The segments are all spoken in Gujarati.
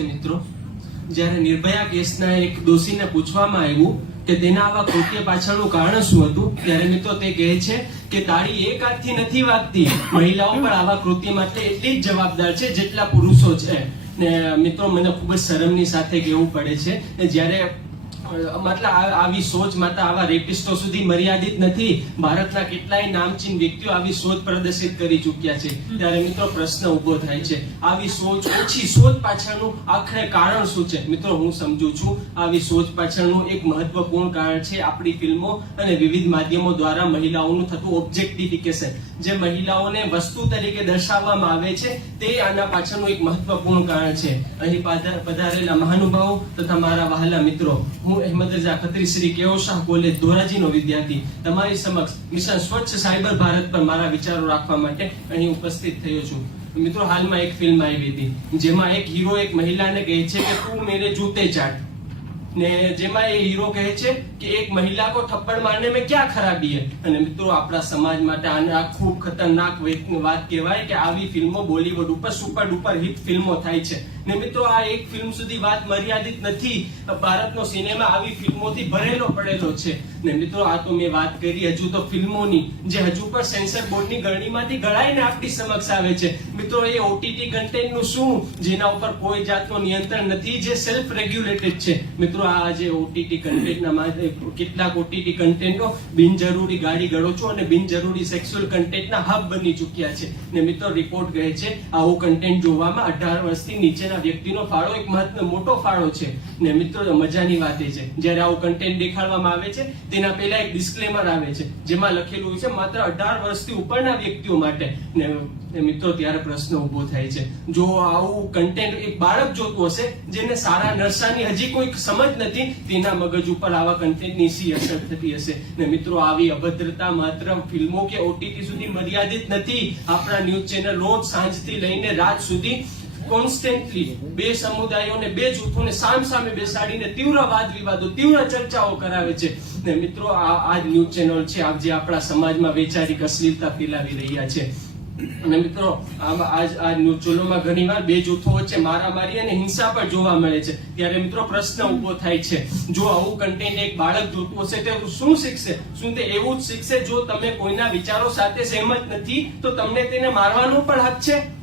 મિત્રો. જ્યારે નિર્ભયા કેસના એક દોષીને પૂછવામાં આવ્યું કે તેના આવા કૃત્ય પાછળનું કારણ શું હતું, ત્યારે મિત્રો તે કહે છે કે તાળી એક હાથથી નથી વાગતી. મહિલાઓ પણ આવા કૃત્ય માટે એટલી જ જવાબદાર છે જેટલા પુરુષો છે. ને મિત્રો, મને ખૂબ જ શરમની સાથે કહેવું પડે છે જ્યારે મતલબ આવી સોચ માત્ર આવા રેપિસ્ટો સુધી મર્યાદિત નથી. ભારતના કેટલાય નામચીન વ્યક્તિઓ આવી સોચ પ્રદર્શિત કરી ચૂક્યા છે. ત્યારે મિત્રો પ્રશ્ન ઊભો થાય છે. આવી સોચ ઓછી સોચ પાછળનું આખરે કારણ શું છે? મિત્રો, હું સમજુ છું. આવી સોચ પાછળનું એક મહત્વપૂર્ણ કારણ છે આપણી ફિલ્મો અને વિવિધ માધ્યમો દ્વારા મહિલાઓનું થતું ઓબ્જેક્ટિફિકેશન જે મહિલાઓને વસ્તુ તરીકે દર્શાવવામાં આવે છે, તે આના પાછળનું એક મહત્વપૂર્ણ કારણ છે. અહીં પધારેલા મહાનુભાવો તથા મારા વહાલા મિત્રો. હું અહેમદ રજા ખત્રી શ્રી કેઓ શાહ કોલેજ ધોરાજીનો વિદ્યાર્થી. તમારી સમક્ષ મિશન સ્વચ્છ સાયબર ભારત પર મારા વિચારો રાખવા માટે અહીં ઉપસ્થિત થયો છું. મિત્રો, હાલમાં એક ફિલ્મ આવી હતી, જેમાં એક હીરો એક મહિલાને કહે છે કે, તું મેરે જૂતે ચાટ. ને જેમાં એ હીરો કહે છે કે એક મહિલા કો થપ્પડ મારને મેં ક્યાં ખરાબી હે? અને મિત્રો, આપણા સમાજ માટે આને આ ખૂબ ખતરનાક વાત કહેવાય કે આવી ફિલ્મો બોલીવુડ ઉપર સુપર ડુપર હિટ ફિલ્મો થાય છે. ને મિત્રો, આ એક ફિલ્મ સુધી વાત મર્યાદિત નથી. ભારતનો સિનેમા આવી ફિલ્મોથી ભરેલો પડેલો છે. ને મિત્રો, આ તો મેં વાત કરી હજુ તો ફિલ્મોની જે હજુ પણ સેન્સર બોર્ડની ગરણીમાંથી ગળાઈને આપણી સમક્ષ આવે છે. મિત્રો, એ ઓટીટી કન્ટેન્ટનું શું? જેના ઉપર કોઈ જાતનો નિયંત્રણ નથી, જે સેલ્ફ રેગ્યુલેટેડ છે. મિત્રો, આ જે ઓટીટી કન્ટેન્ટના કેટલાક ઓટીટી કન્ટેન્ટો બિનજરૂરી ગાડી ગળોચો અને બિનજરૂરી સેક્સ્યુઅલ કન્ટેન્ટના હબ બની ચૂક્યા છે. ને મિત્રો રિપોર્ટ કહે છે, આવું કન્ટેન્ટ જોવામાં અઢાર વર્ષથી નીચેના વ્યક્તિનો ફાળો એક મોટો ફાળો છે. ને મિત્રો, મજાની વાત એ છે. જ્યારે આવું કન્ટેન્ટ દેખાડવામાં આવે છે, તેના પહેલા એક ડિસ્ક્લેમર આવે છે, જેમાં લખેલું છે, માત્ર અઢાર વર્ષથી ઉપરના વ્યક્તિઓ માટે. ને મિત્રો, ત્યારે પ્રશ્ન ઊભો થાય છે. જો આવું કન્ટેન્ટ એક બાળક જોતું હશે, જેને સારા નરસાની હજી કોઈ સમજ નથી, તેના મગજ ઉપર આવા કન્ટેન્ટની સી અસર થતી હશે? ને મિત્રો, આવી અભદ્રતા માત્ર ફિલ્મો કે ઓટીટી સુધી મર્યાદિત નથી. આપણા ન્યૂઝ ચેનલ રોજ સાંજથી લઈને રાત સુધી કોન્સ્ટન્ટલી બે સમુદાયોને, બે જૂથોને સામ સામે બેસાડીને તીવ્ર વાદ વિવાદો, તીવ્ર ચર્ચાઓ કરાવે છે. ને મિત્રો, આ આ ન્યૂઝ ચેનલ છે. આપ જે આપણા સમાજમાં વૈચારિક અશ્લીલતા ફેલાવી રહ્યા છે. અને મિત્રો આજ આ ચેનલોમાં ઘણીવાર બે જૂથો વચ્ચે મારામારી અને હિંસા પણ જોવા મળે છે. ત્યારે મિત્રો, પ્રશ્ન ઊભો થાય છે. જો આવું કન્ટેન્ટ એક બાળક જોતું હશે તો શું શીખશે? શું તે એવું જ શીખશે? જો તમે કોઈના વિચારો સાથે સહેમત નથી, તો તમને તેને મારવાનો પણ હક છે?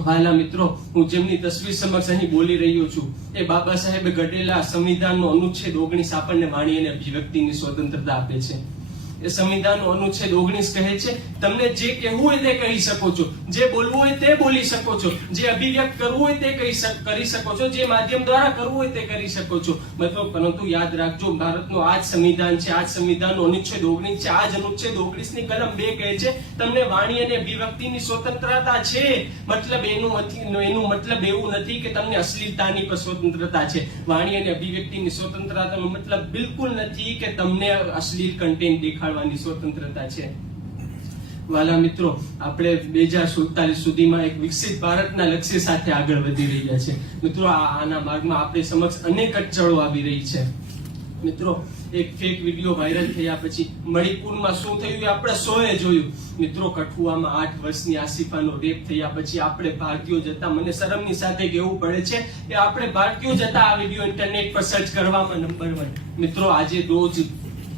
વહાલા મિત્રો, હું જેમની તસવીર સમક્ષ અહીં બોલી રહ્યો છું, એ બાબા સાહેબે ઘડેલા સંવિધાનનો અનુચ્છેદ ઓગણીસ આપણને વાણી અને અભિવ્યક્તિની સ્વતંત્રતા આપે છે. એ સંવિધાન અનુચ્છેદ ઓગણીસ કહે છે, તમને જે કહેવું હોય તે કહી શકો છો. જે બોલવું હોય તે બોલી શકો છો. જે અભિવ્યક્ત કરવું હોય તે કરી શકો છો. જે માધ્યમ દ્વારા કરવું હોય તે કરી શકો છો. મતલબ પરંતુ યાદ રાખજો, ભારતનું આ જ સંવિધાન છે. આ જ સંવિધાન અનુચ્છેદ ઓગણીસ છે. આ જ અનુચ્છેદ ઓગણીસની કલમ બે કહે છે, તમને વાણી અને અભિવ્યક્તિની સ્વતંત્રતા છે. મતલબ એનું એનું મતલબ એવું નથી કે તમને અશ્લીલતાની સ્વતંત્રતા છે. વાણી અને અભિવ્યક્તિની સ્વતંત્રતાનો મતલબ બિલકુલ નથી કે તમને અશ્લીલ કન્ટેન્ટ દેખાડવાની સ્વતંત્રતા છે. વાલા મિત્રો, આપણે બે હજાર સુડતાલીસ સુધીમાં એક વિકસિત ભારતના લક્ષ્ય સાથે આગળ વધી રહ્યા છે. મિત્રો આના માર્ગમાં આપણી સમક્ષ અનેક અડચણો આવી રહી છે. મિત્રો, એક ફેક વીડિયો વાયરલ થયા પછી મણિપુરમાં શું થયું આપણે સોએ જોયું. મિત્રો, કઠુઆમાં આઠ વર્ષની આસિફાનો રેપ થયા પછી આપણે ભારતીયો જતા, મને શરમની સાથે કહેવું પડે છે કે આપણે ભારતીયો જતા આ વીડિયો ઇન્ટરનેટ પર સર્ચ કરવામાં નંબર વન મિત્રો, આજે રોજ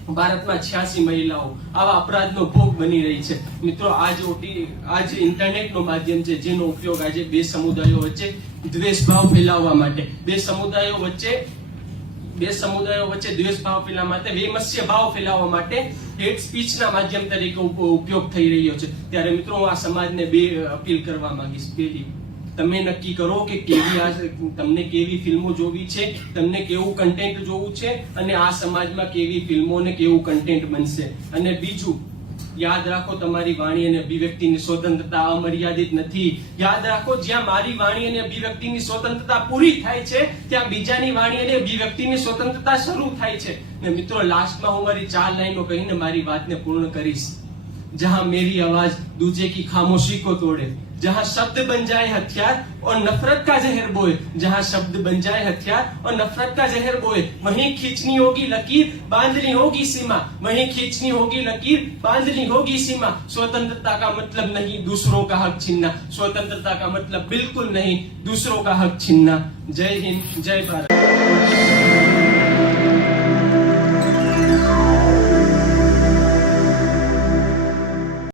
ભારતમાં છ્યાસી મહિલાઓ આવા અપરાધનો ભોગ બની રહી છે. મિત્રો, આજ ઓટી આજ ઇન્ટરનેટનું માધ્યમ છે, જેનો ઉપયોગ આજે બે સમુદાયો વચ્ચે દ્વેષ ભાવ ફેલાવવા માટે, બે સમુદાયો વચ્ચે બે સમુદાયો વચ્ચે દ્વેષ ભાવ ફેલાવવા માટે વૈમસ્ય ભાવ ફેલાવવા માટે હેટ સ્પીચના માધ્યમ તરીકે ઉપયોગ થઈ રહ્યો છે. ત્યારે મિત્રો, હું આ સમાજને બે અપીલ કરવા માંગીશ. પહેલી તમે નક્કી કરો કે કેવી આ તમને કેવી ફિલ્મો જોવી છે, તમને કેવું કન્ટેન્ટ જોવું છે અને આ સમાજમાં કેવી ફિલ્મો ને કેવું કન્ટેન્ટ બનશે. અને બીજું, યાદ રાખો તમારી વાણી અને અભિવ્યક્તિની સ્વતંત્રતા અમર્યાદિત નથી. યાદ રાખો જ્યાં મારી વાણી અને અભિવ્યક્તિની સ્વતંત્રતા પૂરી થાય છે, ત્યાં બીજાની વાણી અને અભિવ્યક્તિની સ્વતંત્રતા શરૂ થાય છે. ને મિત્રો લાસ્ટમાં હું મારી ચાર લાઈનો કહીને મારી વાતને પૂર્ણ કરીશ. जहाँ मेरी आवाज़ दूजे की खामोशी को तोड़े, जहाँ शब्द बन जाए हथियार और नफरत का जहर बोए, जहाँ शब्द बन जाए हथियार और नफरत का जहर बोए, वहीं खींचनी होगी लकीर, बांधनी होगी सीमा, वहीं खींचनी होगी लकीर, बांधनी होगी सीमा। स्वतंत्रता का मतलब नहीं दूसरों का हक छीनना, स्वतंत्रता का मतलब बिल्कुल नहीं दूसरों का हक छीनना। जय हिंद, जय भारत।